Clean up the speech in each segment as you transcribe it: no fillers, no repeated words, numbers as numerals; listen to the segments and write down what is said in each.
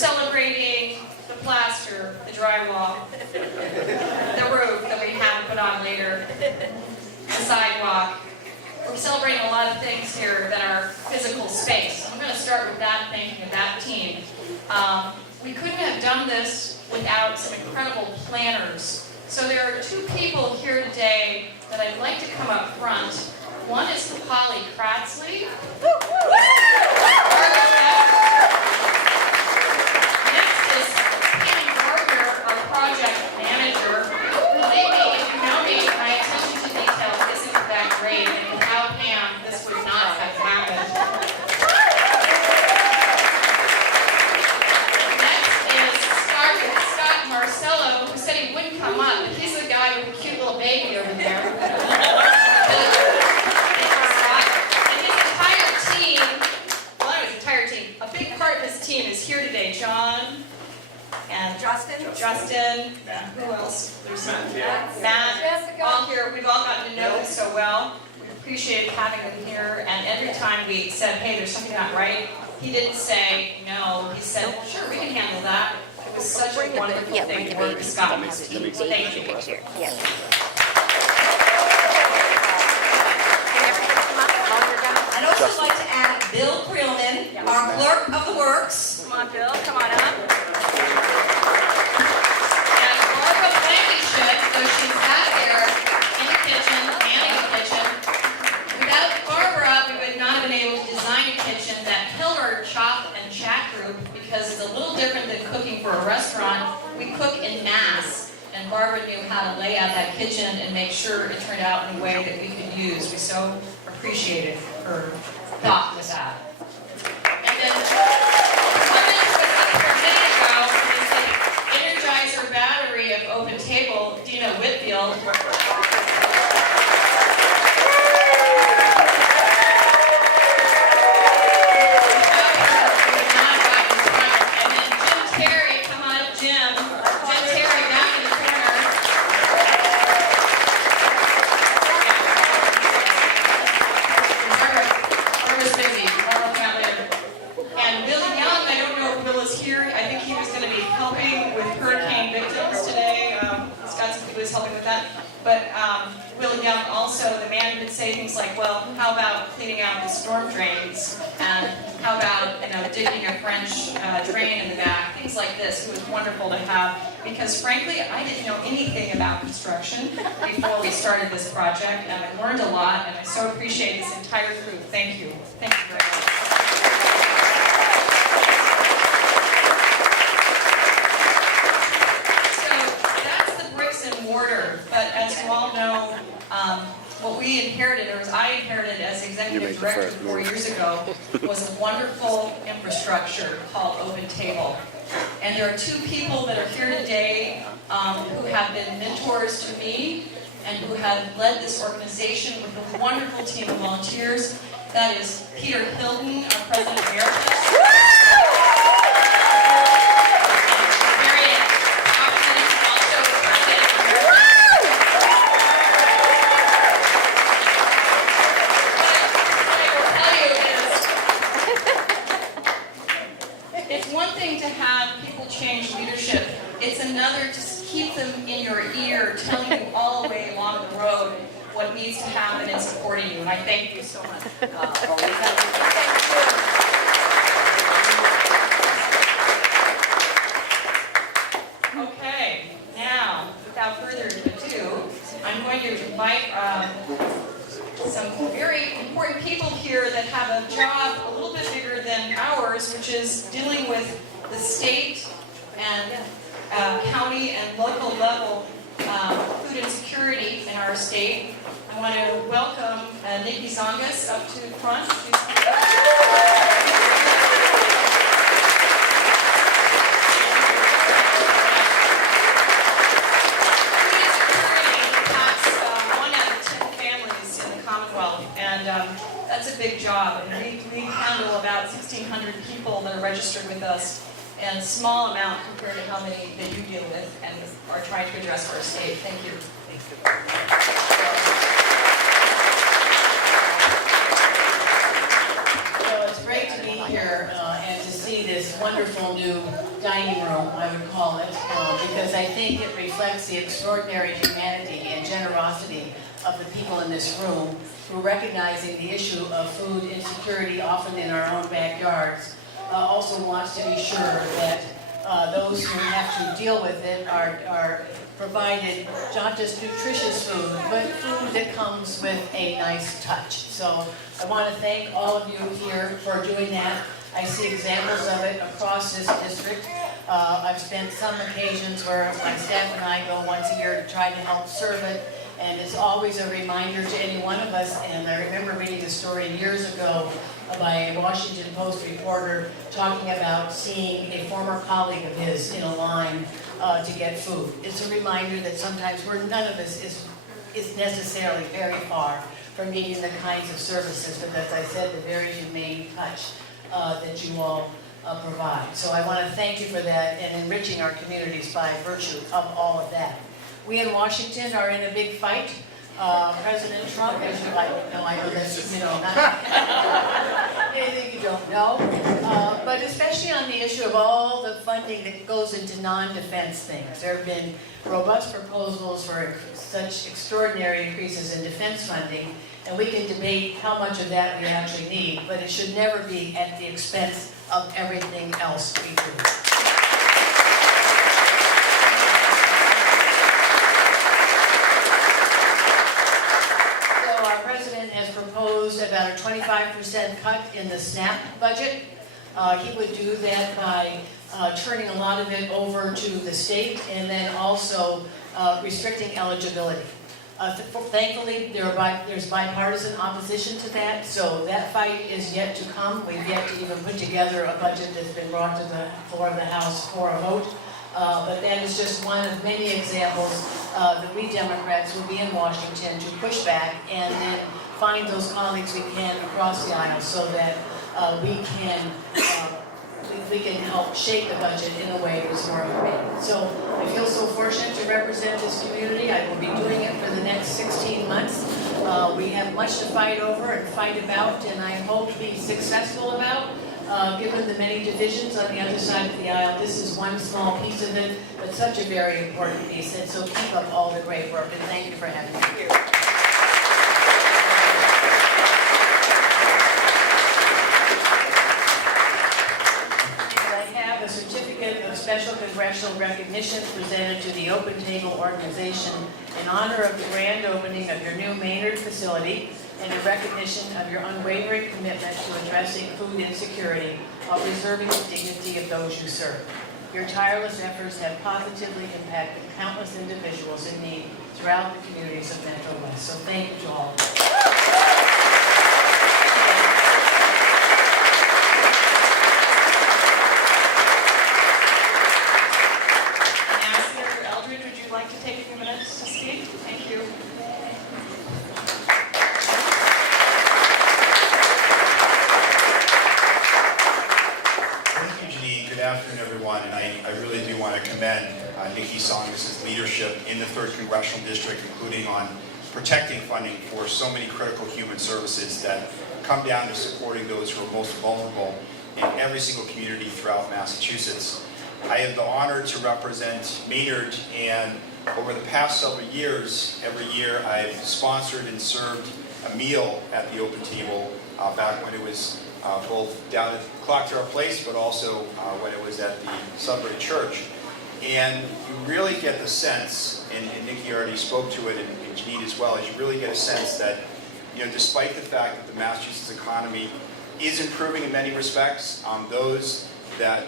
celebrating the plaster, the drywall, the roof that we have put on later, the sidewalk. We're celebrating a lot of things here that are physical space. I'm going to start with that, thanking of that team. We couldn't have done this without some incredible planners. So there are two people here today that I'd like to come up front. One is Holly Kratzley. Next is Pam Gardner, our project manager. Maybe if you know me, my attention to detail isn't that great, and without Pam, this would not have happened. Next is Scott Marcello, who said he wouldn't come up, but he's the guy with the cute little baby over there. Is here today. John and Justin, who else? There's Matt, all here. We've all gotten to know them so well. We appreciate having them here, and every time we said, hey, there's something not right, he didn't say no. He said, well, sure, we can handle that. It was such a wonderful thing to work with Scott and his team. Thank you. I'd also like to add Bill Creelman, our clerk of the works. Come on, Bill. Come on up. And Barbara Blankenship, though she's back there in the kitchen, manning the kitchen. Without Barbara, we would not have been able to design a kitchen that held our chop and chat group, because it's a little different than cooking for a restaurant. We cook in mass, and Barbara knew how to lay out that kitchen and make sure it turned out in a way that we could use. We so appreciated her thought with that. And then, Clemens was up here a minute ago with the Energizer battery of Open Table, Dina Whitfield. And then Jim Terry, come on up, Jim. Jim Terry back in the corner. Barbara's busy. I'll look out later. And Bill Young, I don't know if Bill is here. I think he was going to be helping with hurricane victims today. Scott said he was helping with that. But Will Young also, the man who would say things like, well, how about cleaning out the storm drains? And how about, digging a French drain in the back? Things like this. It was wonderful to have, because frankly, I didn't know anything about construction before we started this project, and I learned a lot, and I so appreciate this entire crew. Thank you. Thank you very much. Mortar, but as you all know, what we inherited, or as I inherited as executive director 4 years ago, was a wonderful infrastructure called Open Table. And there are two people that are here today who have been mentors to me and who have led this organization with a wonderful team of volunteers. That is Peter Hilton, our President Emeritus. It's another to keep them in your ear, telling you all the way along the road what needs to happen and supporting you. And I thank you so much. Okay, now, without further ado, I'm going to invite some very important people here that have a job a little bit bigger than ours, which is dealing with the state and county and local level food insecurity in our state. I want to welcome Nikki Zongas up to the front. Food insecurity impacts 1 out of 10 families in the Commonwealth, and that's a big job. And we handle about 1,600 people that are registered with us, and a small amount compared to how many that you deal with and are trying to address for our state. Thank you. So it's great to be here and to see this wonderful new dining room, I would call it, because I think it reflects the extraordinary humanity and generosity of the people in this room who, recognizing the issue of food insecurity, often in our own backyards, also wants to be sure that those who have to deal with it are provided not just nutritious food, but food that comes with a nice touch. So I want to thank all of you here for doing that. I see examples of it across this district. I've spent some occasions where my staff and I go once a year to try to help serve it, and it's always a reminder to any one of us. And I remember reading a story years ago by a Washington Post reporter talking about seeing a former colleague of his in a line to get food. It's a reminder that sometimes none of us is necessarily very far from needing the kinds of services, but as I said, the very humane touch that you all provide. So I want to thank you for that and enriching our communities by virtue of all of that. We in Washington are in a big fight. President Trump, as you like, no, I know that's, not anything you don't know, but especially on the issue of all the funding that goes into non-defense things. There have been robust proposals for such extraordinary increases in defense funding, and we can debate how much of that we actually need, but it should never be at the expense of everything else we do. Has proposed about a 25% cut in the SNAP budget. He would do that by turning a lot of it over to the state and then also restricting eligibility. Thankfully, there's bipartisan opposition to that, so that fight is yet to come. We've yet to even put together a budget that's been brought to the floor of the House for a vote. But that is just one of many examples that we Democrats will be in Washington to push back and then find those colleagues we can across the aisle so that we can help shape the budget in a way that's more humane. So I feel so fortunate to represent this community. I will be doing it for the next 16 months. We have much to fight over and fight about, and I hope to be successful about. Given the many divisions on the other side of the aisle, this is one small piece of it, but such a very important piece. And so keep up all the great work, and thank you for having me here. I have a certificate of special congressional recognition presented to the Open Table organization in honor of the grand opening of your new Maynard facility, and in recognition of your unwavering commitment to addressing food insecurity while preserving the dignity of those you serve. Your tireless efforts have positively impacted countless individuals in need throughout the communities of Metro West. So thank you to all. Now, Senator Eldridge, would you like to take a few minutes to speak? Thank you. Good afternoon, everyone, and I really do want to commend Nikki Songus' leadership in the 3rd Congressional District, including on protecting funding for so many critical human services that come down to supporting those who are most vulnerable in every single community throughout Massachusetts. I have the honor to represent Maynard, and over the past several years, every year I've sponsored and served a meal at the Open Table back when it was both down at Clock Tower Place, but also when it was at the Sudbury Church. And you really get the sense, and Nikki already spoke to it, and Janine as well, is you really get a sense that, despite the fact that the Massachusetts economy is improving in many respects, those that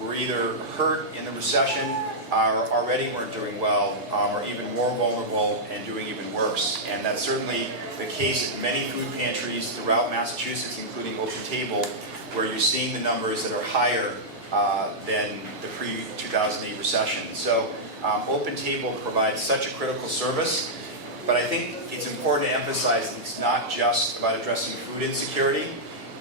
were either hurt in the recession or already weren't doing well are even more vulnerable and doing even worse. And that's certainly the case in many food pantries throughout Massachusetts, including Open Table, where you're seeing the numbers that are higher than the pre-2008 recession. So Open Table provides such a critical service, but I think it's important to emphasize that it's not just about addressing food insecurity.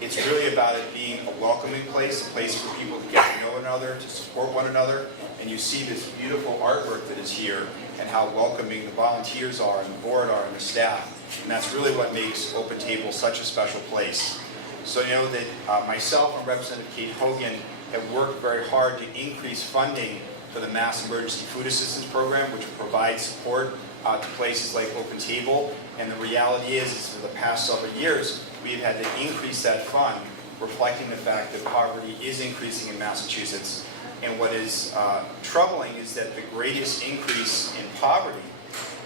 It's really about it being a welcoming place, a place for people to get to know one another, to support one another. And you see this beautiful artwork that is here and how welcoming the volunteers are and the board are and the staff. And that's really what makes Open Table such a special place. So you know that myself and Representative Kate Hogan have worked very hard to increase funding for the Mass Emergency Food Assistance Program, which will provide support to places like Open Table. And the reality is for the past several years, we have had to increase that fund, reflecting the fact that poverty is increasing in Massachusetts. And what is troubling is that the greatest increase in poverty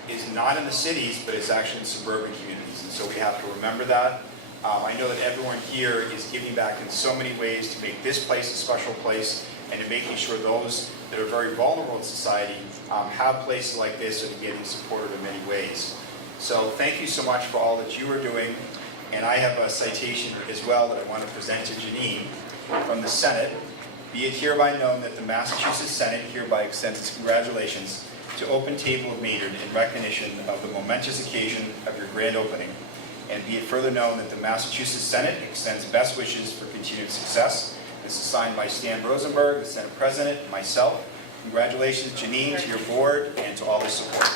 is not in the cities, but it's actually in suburban communities. And so we have to remember that. I know that everyone here is giving back in so many ways to make this place a special place and to making sure those that are very vulnerable in society have places like this and getting supported in many ways. So thank you so much for all that you are doing. And I have a citation as well that I want to present to Janine from the Senate. Be it hereby known that the Massachusetts Senate hereby extends its congratulations to Open Table of Maynard in recognition of the momentous occasion of your grand opening. And be it further known that the Massachusetts Senate extends best wishes for continued success. This is signed by Stan Rosenberg, the Senate President, and myself. Congratulations, Janine, to your board, and to all the support.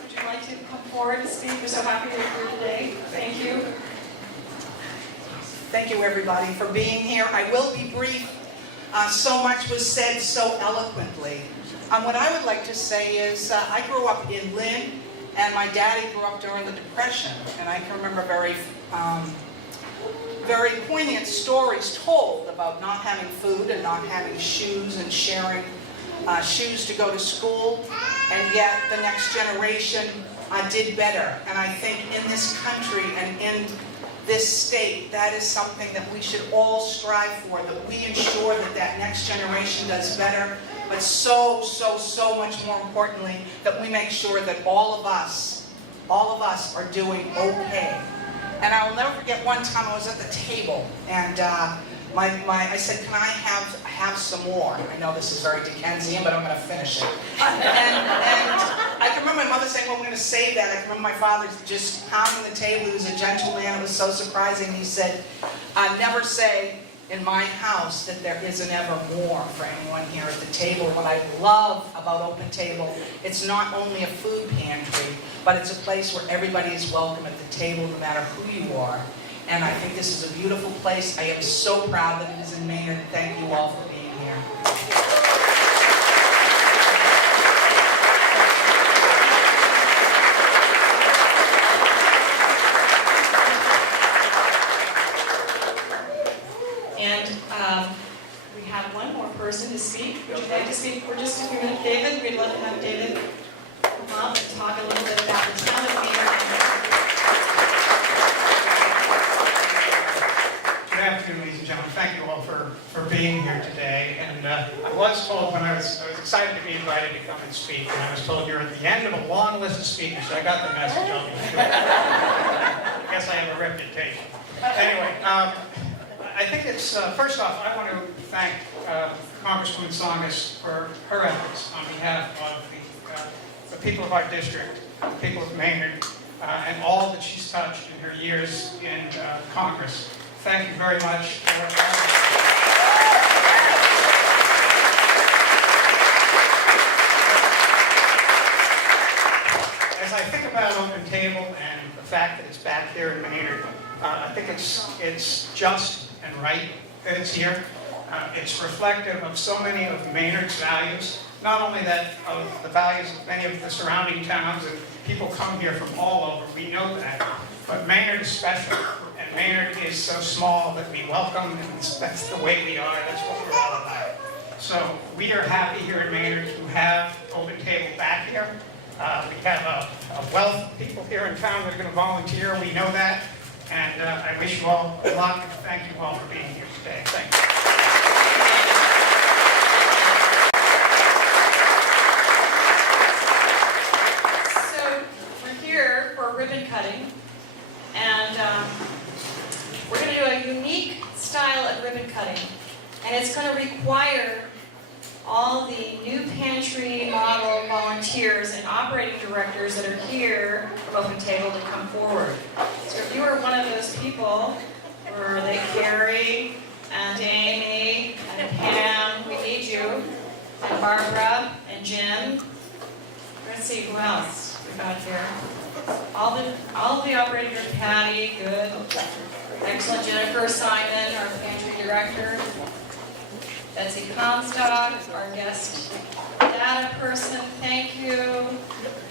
Would you like to come forward and speak? We're so happy you're here today. Thank you. Thank you, everybody, for being here. I will be brief. So much was said so eloquently. What I would like to say is I grew up in Lynn, and my daddy grew up during the Depression, and I can remember very poignant stories told about not having food and not having shoes and sharing shoes to go to school, and yet the next generation did better. And I think in this country and in this state, that is something that we should all strive for, that we ensure that that next generation does better, but so much more importantly, that we make sure that all of us are doing okay. And I will never forget one time I was at the table, and I said, can I have some more? I know this is very Dickensian, but I'm going to finish it. And I can remember my mother saying, well, we're going to save that. I can remember my father just pounding the table. He was a gentle man. It was so surprising. He said, never say in my house that there isn't ever more for anyone here at the table. What I love about Open Table, it's not only a food pantry, but it's a place where everybody is welcome at the table, no matter who you are. And I think this is a beautiful place. I am so proud that it is in Maynard. Thank you all for being here. And we have one more person to speak. Would you like to speak for just a few minutes? David, we'd love to have David come up and talk a little bit about the town of Maynard. Good afternoon, ladies and gentlemen. Thank you all for being here today. And I was told when I was excited to be invited to come and speak, and I was told you're at the end of a long list of speakers, so I got the message. I'll be sure. I guess I have a reputation. Anyway, I think it's, first off, I want to thank Congresswoman Tsongas for her efforts on behalf of the people of our district, the people of Maynard, and all that she's touched in her years in Congress. Thank you very much for As I think about Open Table and the fact that it's back here in Maynard, I think it's just and right that it's here. It's reflective of so many of Maynard's values, not only that of the values of many of the surrounding towns, and people come here from all over, we know that, but Maynard is special, and Maynard is so small that we welcome, and that's the way we are, that's what we're all about. So we are happy here in Maynard to have Open Table back here. We have a wealth of people here in town that are going to volunteer, we know that. And I wish you all good luck, and thank you all for being here today. Thank you. So we're here for ribbon cutting, and we're going to do a unique style of ribbon cutting, and it's going to require all the new pantry model volunteers and operating directors that are here from Open Table to come forward. So if you are one of those people, or they Carrie and Amy and Pam, we need you, and Barbara and Jim Let's see, who else we got here? All the operating group, Patty, good. Excellent. Jennifer Simon, our pantry director. Betsy Comstock, our guest data person, thank you.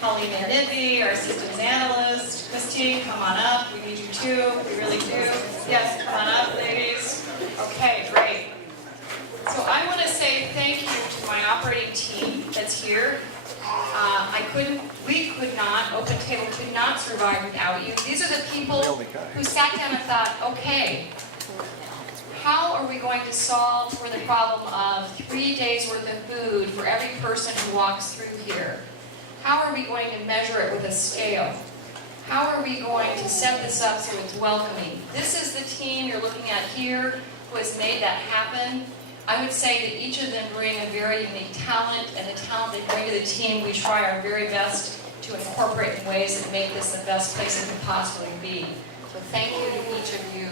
Pauline Nibby, our systems analyst. Christine, come on up, we need you too, we really do. Yes, come on up, ladies. Okay, great. So I want to say thank you to my operating team that's here. We could not, Open Table could not survive without you. These are the people who sat down and thought, okay, how are we going to solve for the problem of 3 days worth of food for every person who walks through here? How are we going to measure it with a scale? How are we going to set this up so it's welcoming? This is the team you're looking at here who has made that happen. I would say that each of them bring a very unique talent, and the talent they bring to the team, we try our very best to incorporate in ways that make this the best place it can possibly be. So thank you to each of you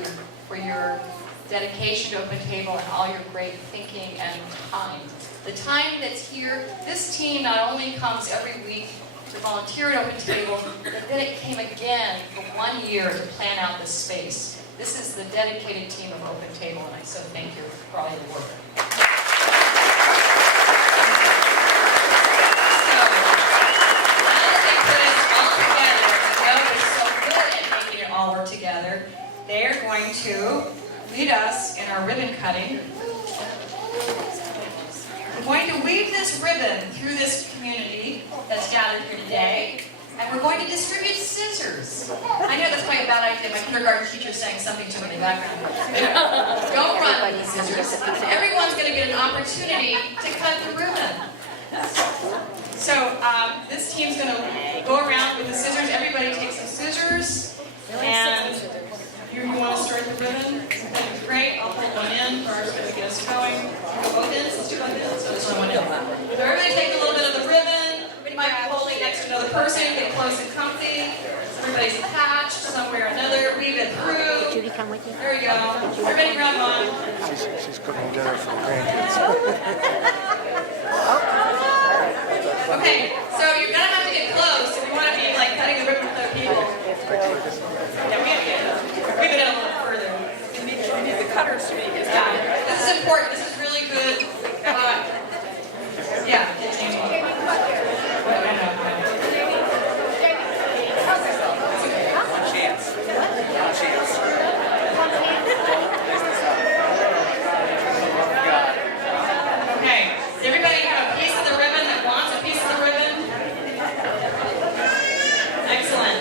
for your dedication to Open Table and all your great thinking and time. The time that's here, this team not only comes every week to volunteer at Open Table, but then it came again for 1 year to plan out this space. This is the dedicated team of Open Table, and I so thank you for all your work. So, now that they put us all together, and know we're so good at making it all work together, they are going to lead us in our ribbon cutting. We're going to weave this ribbon through this community that's gathered here today, and we're going to distribute scissors. I know that's probably a bad idea. My kindergarten teacher saying something to me in the background. Don't run with the scissors. Everyone's going to get an opportunity to cut the ribbon. So this team's going to go around with the scissors. Everybody takes some scissors, and you want to start the ribbon? That'd be great. I'll hold one in first to get us going. Both ends? Let's do both ends. So just one in. So everybody take a little bit of the ribbon. Everybody might be holding next to another person. Get close and comfy. Everybody's attached somewhere or another. Weave it through. Judy, come with you. There we go. Everybody grab one. She's cooking dinner for the grandkids. Okay, so you're gonna have to get close if you want to be like cutting the ribbon with other people. Yeah, we have to weave it out a little further. We need the cutters to make it. Yeah, this is important. This is really good. Yeah. Okay, does everybody have a piece of the ribbon that wants a piece of the ribbon? Excellent.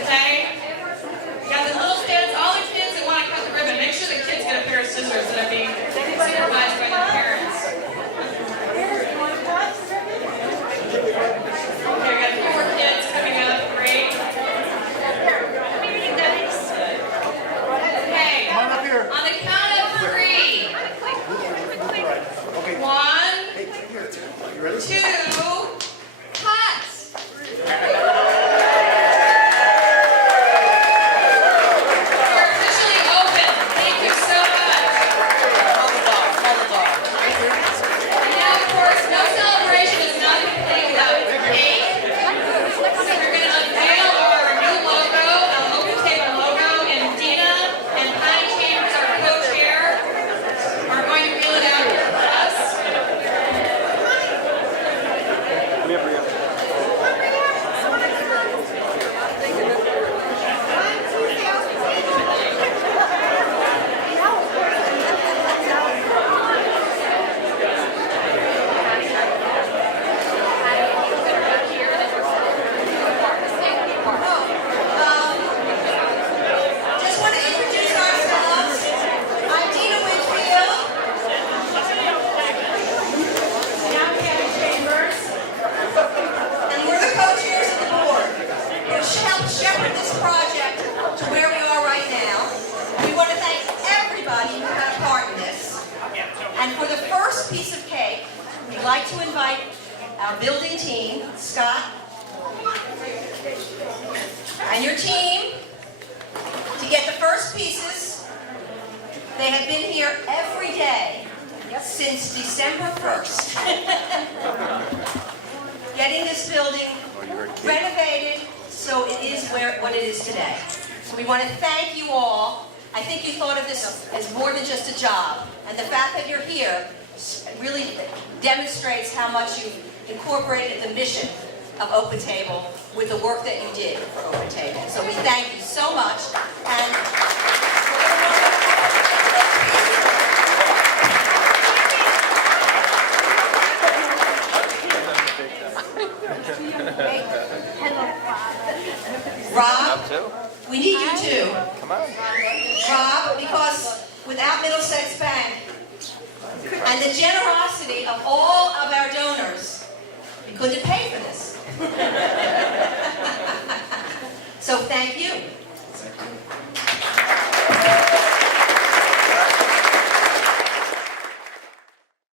Okay. You got the little kids, all the kids that want to cut the ribbon. Make sure the kids get a pair of scissors that are being supervised by their parents. Okay, we got a few more kids coming up. Great. Okay. Come on up here. On the count of 3. Okay. 1, You ready? 2, cut! We're officially open. Thank you so much. And now, of course, no celebration is not complete without cake. So we're going to unveil our new logo, the Open Table logo, and Dina and Patty Chambers, our co-chair, are going to reel it out here for us. Just want to introduce ourselves. I'm Dina Whitfield. And I'm Patty Chambers. And we're the co-chairs of the board who helped shepherd this project to where we are right now. We want to thank everybody who had a part in this. And for the first piece of cake, we'd like to invite our building team, Scott, and your team, to get the first pieces. They have been here every day since December 1st. getting this building renovated so it is what it is today. So we want to thank you all. I think you thought of this as more than just a job. And the fact that you're here really demonstrates how much you've incorporated the mission of Open Table with the work that you did for Open Table. So we thank you so much. And Rob, we need you too. Come on. Rob, because without Middlesex Bank and the generosity of all of our donors, we couldn't pay for this.